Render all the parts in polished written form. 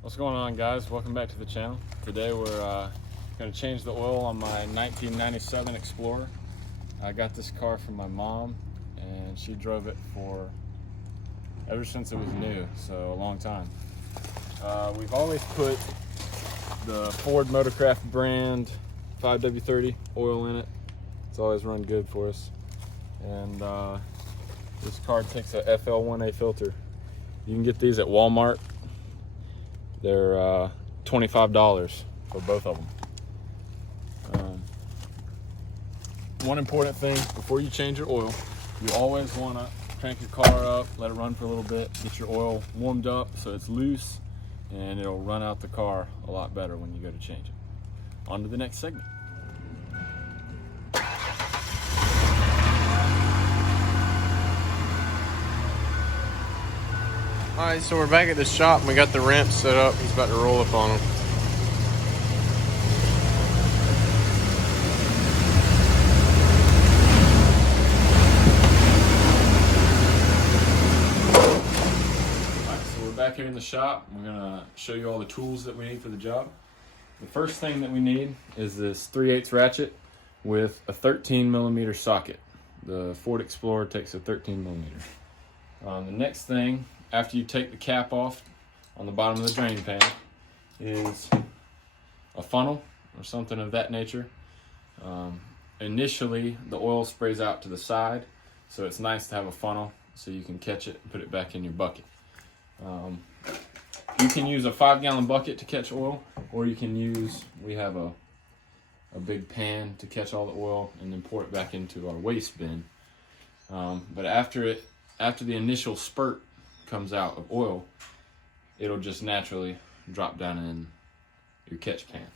What's going on, guys? Welcome back to the channel. Today we're going to change the oil on my 1997 Explorer. I got this car from my mom and she drove it for ever since it was new, so a long time. We've always put the Ford Motorcraft brand 5W30 oil in it. It's always run good for us. And this car takes a FL1A filter. You can get these at Walmart. They're $25 for both of them. One important thing before you change your oil, you always want to crank your car up, let it run for a little bit, get your oil warmed up so it's loose, and it'll run out the car a lot better when you go to change it. On to the next segment. Alright, so we're back at the shop and we got the ramp set up. He's about to roll up on them. Alright, so we're back here in the shop. We're going to show you all the tools that we need for the job. The first thing that we need is this 3/8 ratchet with a 13mm socket. The Ford Explorer takes a 13mm. The next thing, after you take the cap off on the bottom of the drain pan, is a funnel or something of that nature. Initially, the oil sprays out to the side, so it's nice to have a funnel so you can catch it and put it back in your bucket. You can use a 5-gallon bucket to catch oil, or you can use, we have a big pan to catch all the oil and then pour it back into our waste bin. But after the initial spurt comes out of oil, it'll just naturally drop down in your catch pan.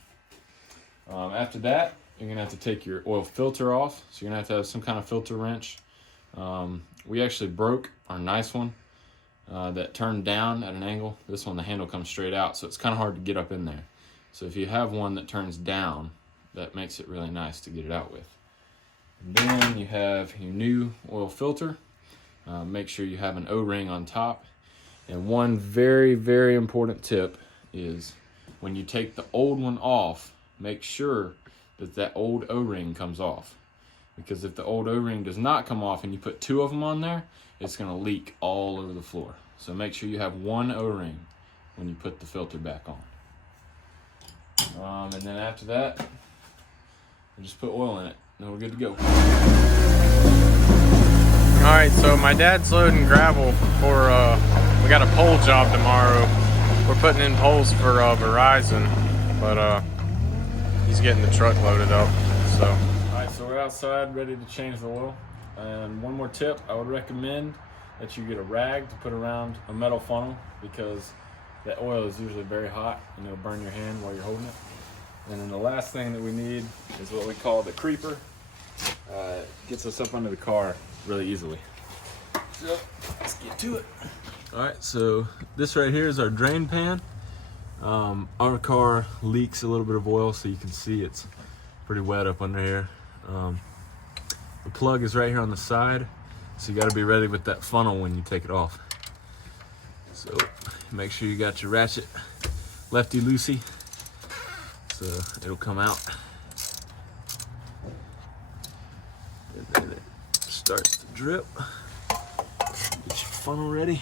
After that, you're gonna have to take your oil filter off. So you're gonna have to have some kind of filter wrench. We actually broke our nice one that turned down at an angle. This one, the handle comes straight out, so it's kind of hard to get up in there. So if you have one that turns down, that makes it really nice to get it out with. And then you have your new oil filter. Make sure you have an O-ring on top. And one very, very important tip is when you take the old one off, make sure that that old O-ring comes off. Because if the old O-ring does not come off and you put 2 of them on there, it's going to leak all over the floor. So make sure you have one O-ring when you put the filter back on. And then after that, we just put oil in it, and we're good to go. Alright, so my dad's loading gravel for, we got a pole job tomorrow. We're putting in poles for Verizon, but he's getting the truck loaded up, so. Alright, so we're outside ready to change the oil. And one more tip, I would recommend that you get a rag to put around a metal funnel, because that oil is usually very hot and it'll burn your hand while you're holding it. And then the last thing that we need is what we call the creeper. It gets us up under the car really easily. So let's get to it. Alright, so this right here is our drain pan. Our car leaks a little bit of oil, so you can see it's pretty wet up under here. The plug is right here on the side, so you got to be ready with that funnel when you take it off. So make sure you got your ratchet lefty-loosey, so it'll come out. And then it starts to drip. Get your funnel ready.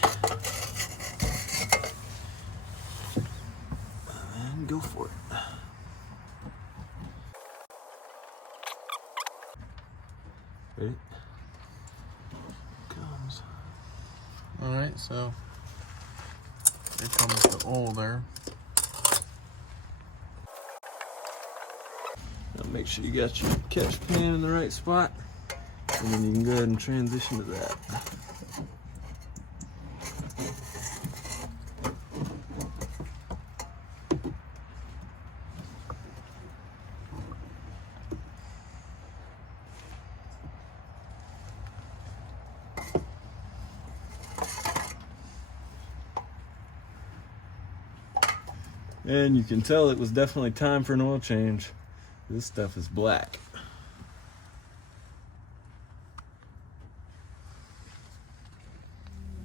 And go for it. Ready? Comes. Alright, so there comes the oil there. Now make sure you got your catch pan in the right spot, and then you can go ahead and transition to that. And you can tell it was definitely time for an oil change. This stuff is black.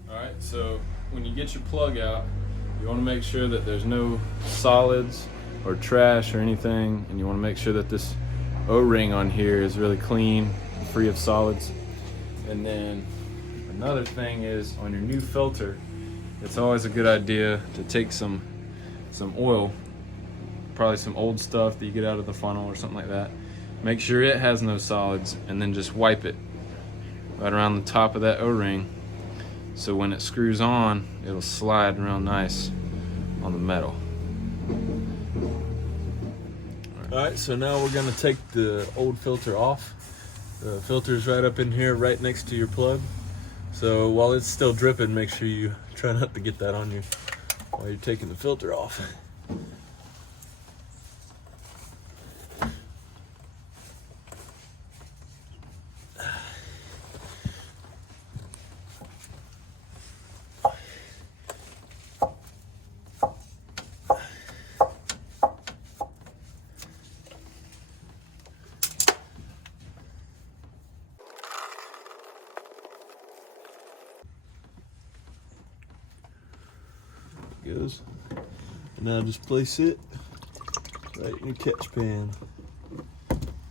Alright, so when you get your plug out, You want to make sure that there's no solids or trash or anything, and you want to make sure that this O-ring on here is really clean, free of solids. And then another thing is, on your new filter, it's always a good idea to take some oil, probably some old stuff that you get out of the funnel or something like that. Make sure it has no solids, and then just wipe it right around the top of that O-ring, so when it screws on, it'll slide real nice on the metal. Alright, so now we're going to take the old filter off. The filter's right up in here, right next to your plug. So while it's still dripping, make sure you try not to get that on you while you're taking the filter off. Goes. Now just place it right in your catch pan.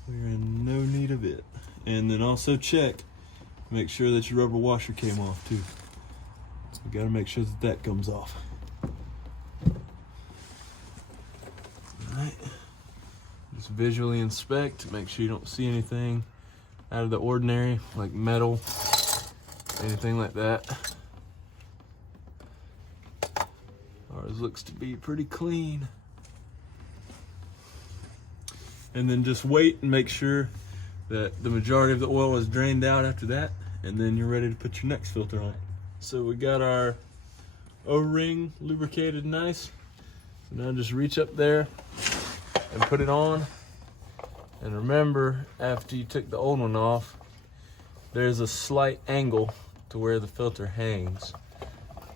We're in no need of it. And then also check, make sure that your rubber washer came off too. So we gotta make sure that that comes off. Alright. Just visually inspect, make sure you don't see anything out of the ordinary, like metal, anything like that. Ours looks to be pretty clean. And then just wait and make sure that the majority of the oil is drained out after that, and then you're ready to put your next filter on. So we got our O-ring lubricated nice. So now just reach up there and put it on. And remember, after you took the old one off, there's a slight angle to where the filter hangs,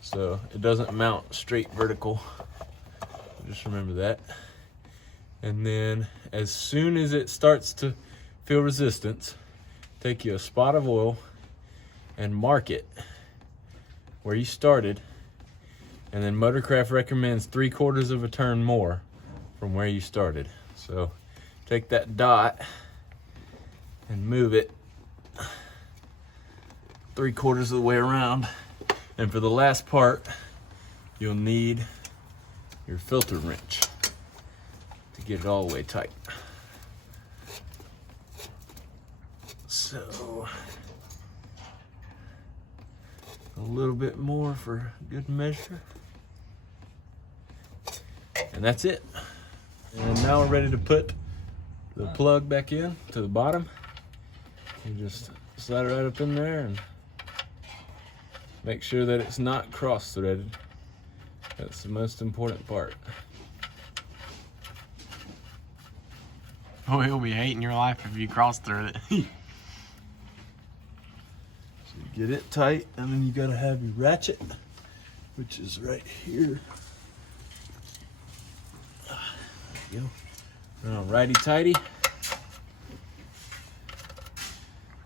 so it doesn't mount straight vertical. Just remember that. And then as soon as it starts to feel resistance, take you a spot of oil and mark it where you started. And then Motorcraft recommends 3/4 of a turn more from where you started. So take that dot and move it 3/4 of the way around. And for the last part, you'll need your filter wrench to get it all the way tight. So, a little bit more for good measure. And that's it. And now we're ready to put the plug back in to the bottom. You just slide it right up in there and make sure that it's not cross-threaded. That's the most important part. Oh, you'll be hating your life if you cross-thread it. So you get it tight, and then you gotta have your ratchet, which is right here. There you go. Now, righty-tighty.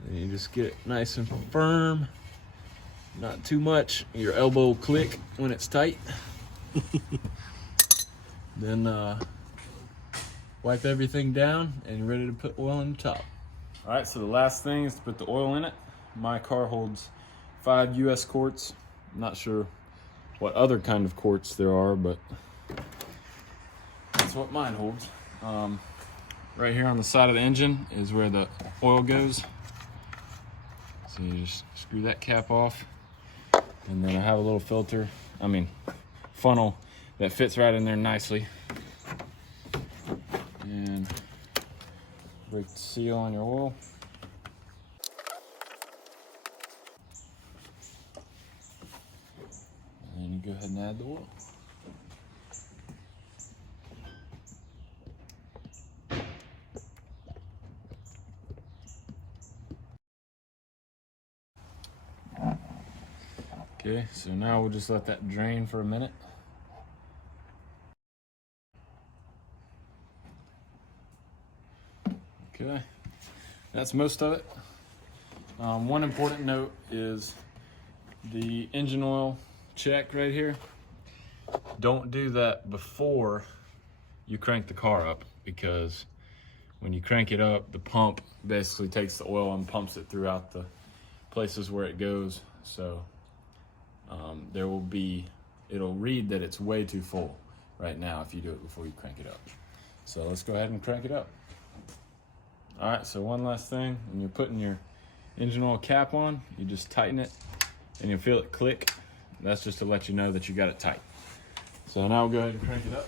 And you just get it nice and firm. Not too much. Your elbow will click when it's tight. Then wipe everything down, and you're ready to put oil in the top. All right, so the last thing is to put the oil in it. My car holds 5 US quarts. I'm not sure what other kind of quarts there are, but that's what mine holds. Right here on the side of the engine is where the oil goes. So you just screw that cap off. And then I have a little funnel that fits right in there nicely. And break the seal on your oil. And then you go ahead and add the oil. Okay, so now we'll just let that drain for a minute. Okay, that's most of it. One important note is the engine oil check right here. don't do that before you crank the car up, because when you crank it up, the pump basically takes the oil and pumps it throughout the places where it goes. So it'll read that it's way too full right now if you do it before you crank it up. So let's go ahead and crank it up. All right, so one last thing, when you're putting your engine oil cap on, you just tighten it and you'll feel it click. That's just to let you know that you got it tight. So now we'll go ahead and crank it up.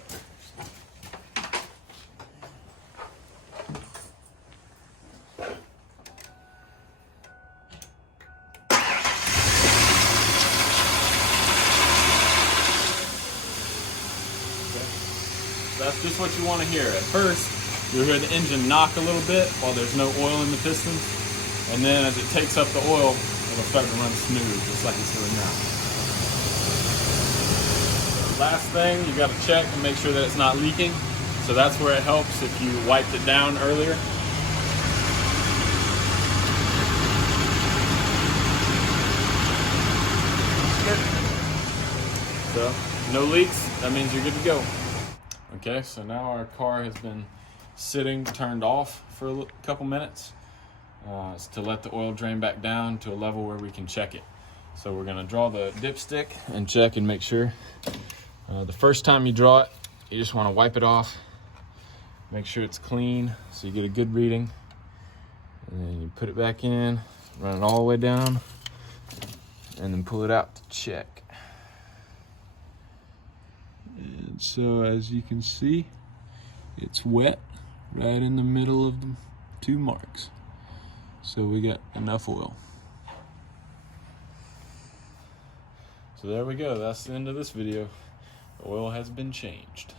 That's just what you want to hear. At first, you'll hear the engine knock a little bit while there's no oil in the pistons, and then as it takes up the oil, it'll start to run smooth, just like it's doing now. Last thing, you got to check and make sure that it's not leaking. So that's where it helps if you wiped it down earlier. So, no leaks, that means you're good to go. Okay, so now our car has been sitting, turned off for a couple minutes. It's to let the oil drain back down to a level where we can check it. So we're gonna draw the dipstick and check and make sure. The first time you draw it, you just wanna wipe it off. Make sure it's clean so you get a good reading. And then you put it back in, run it all the way down, and then pull it out to check. And so as you can see, it's wet right in the middle of the 2 marks. So we got enough oil. So there we go, that's the end of this video. The oil has been changed.